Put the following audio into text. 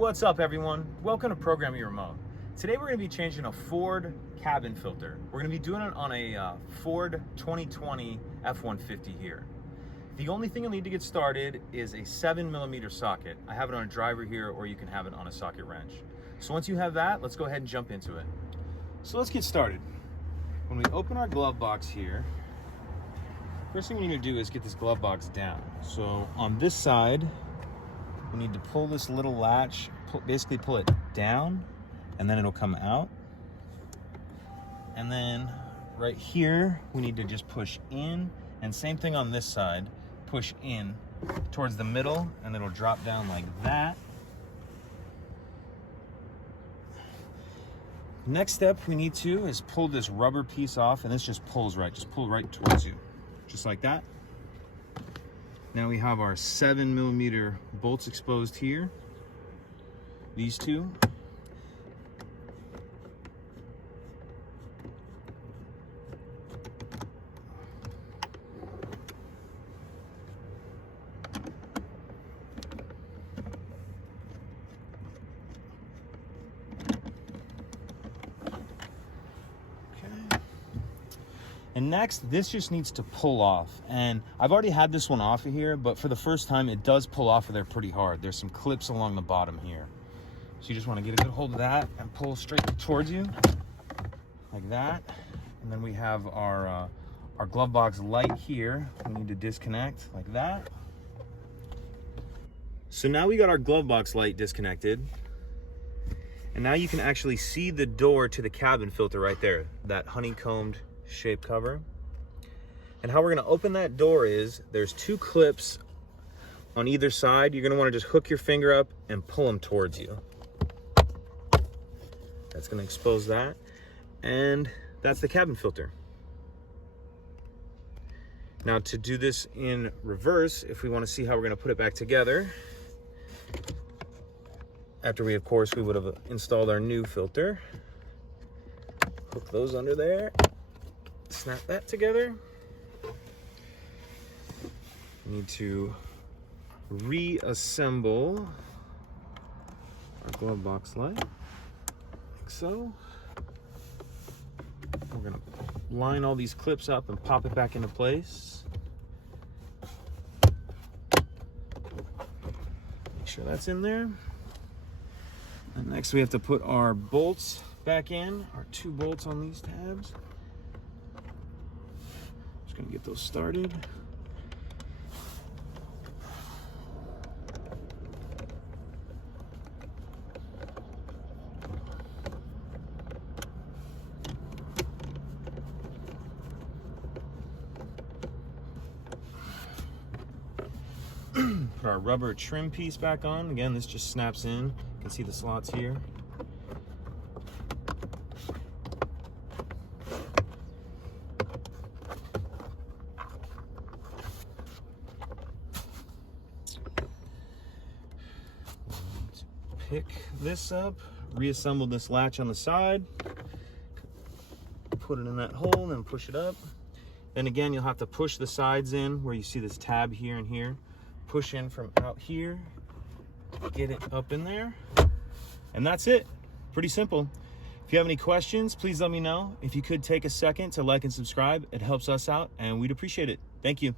What's up, everyone? Welcome to Programming Remote. Today we're going to be changing a Ford cabin filter. We're going to be doing it on a Ford 2020 F-150 here. The only thing you'll need to get started is a 7mm socket. I have it on a driver here, or you can have it on a socket wrench. So once you have that, let's go ahead and jump into it. So let's get started. When we open our glove box here, first thing we need to do is get this glove box down. So on this side, we need to pull this little latch, basically pull it down, and then it'll come out. And then right here, we need to just push in, and same thing on this side, push in towards the middle, and it'll drop down like that. Next step we need to is pull this rubber piece off, and this just pulls right, just pull right towards you, just like that. Now we have our 7mm bolts exposed here, these two. And next, this just needs to pull off. And I've already had this one off of here, but for the first time, it does pull off of there pretty hard. There's some clips along the bottom here. So you just want to get a good hold of that and pull straight towards you, like that. And then we have our glove box light here. We need to disconnect like that. So now we got our glove box light disconnected. And now you can actually see the door to the cabin filter right there, that honeycombed shape cover. And how we're going to open that door is there's two clips on either side. You're going to want to just hook your finger up and pull them towards you. That's going to expose that, and that's the cabin filter. Now to do this in reverse, if we want to see how we're going to put it back together, after we, of course, we would have installed our new filter, hook those under there, snap that together. We need to reassemble our glove box light, like so. We're gonna line all these clips up and pop it back into place. Make sure that's in there. And next we have to put our bolts back in, our two bolts on these tabs. Gonna get those started. Put our rubber trim piece back on. Again, this just snaps in. You can see the slots here. Pick this up, reassemble this latch on the side, put it in that hole, and then push it up. Then again, you'll have to push the sides in where you see this tab here and here. Push in from out here, get it up in there, and that's it. Pretty simple. If you have any questions, please let me know. If you could take a second to like and subscribe, it helps us out, and we'd appreciate it. Thank you.